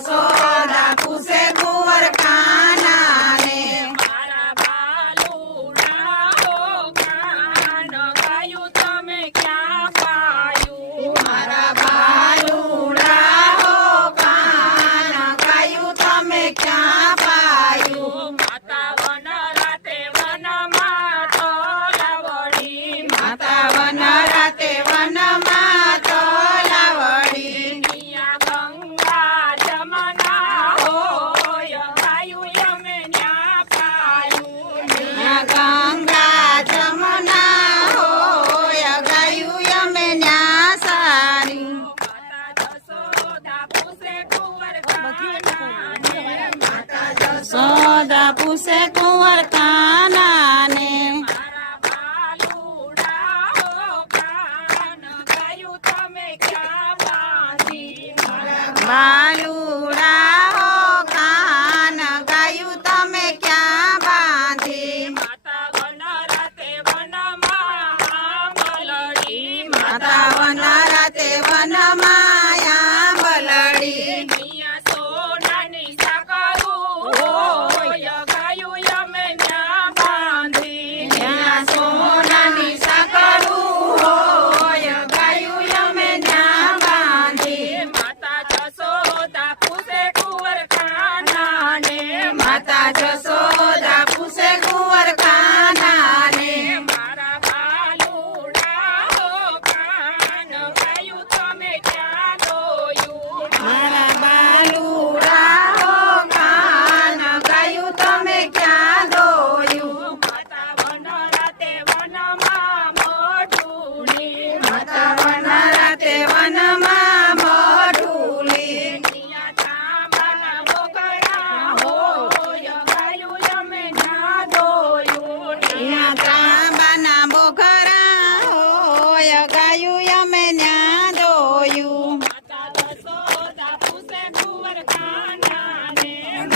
corazón.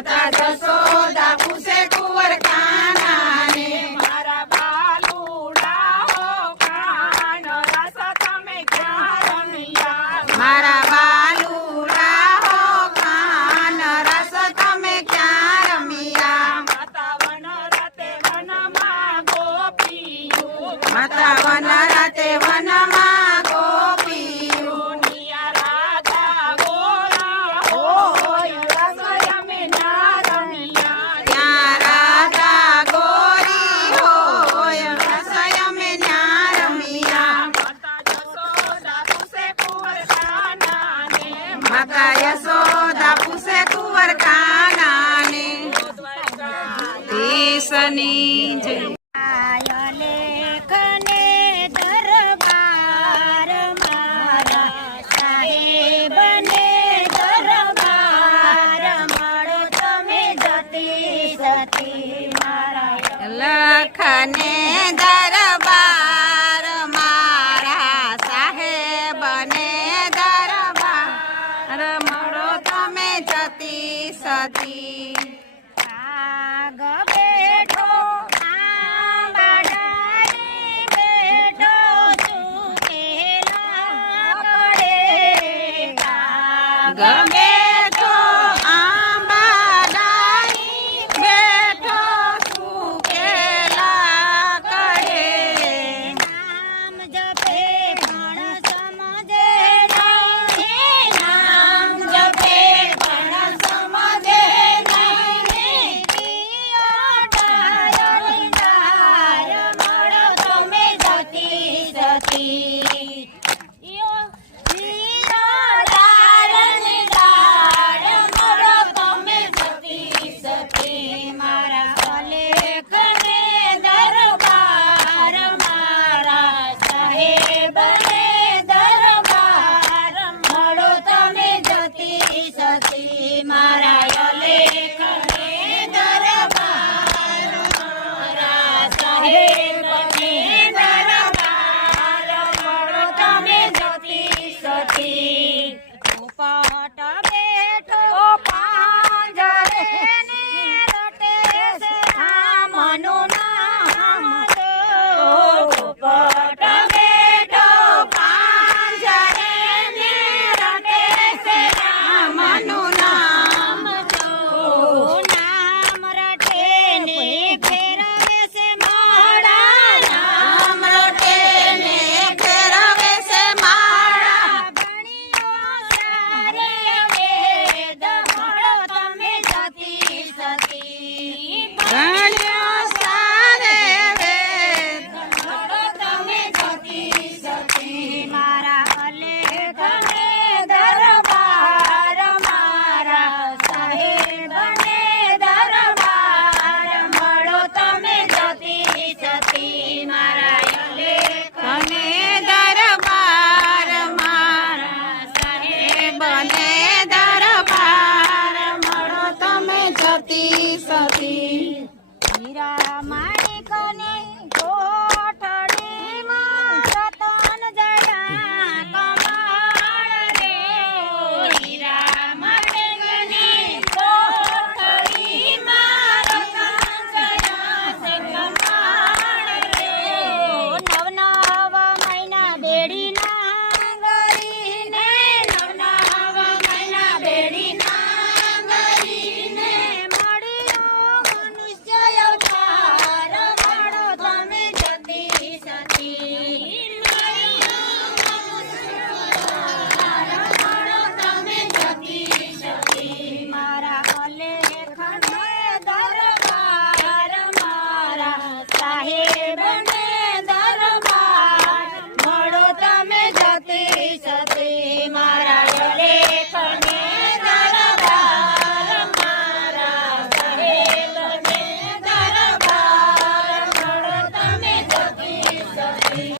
Atrás, Joy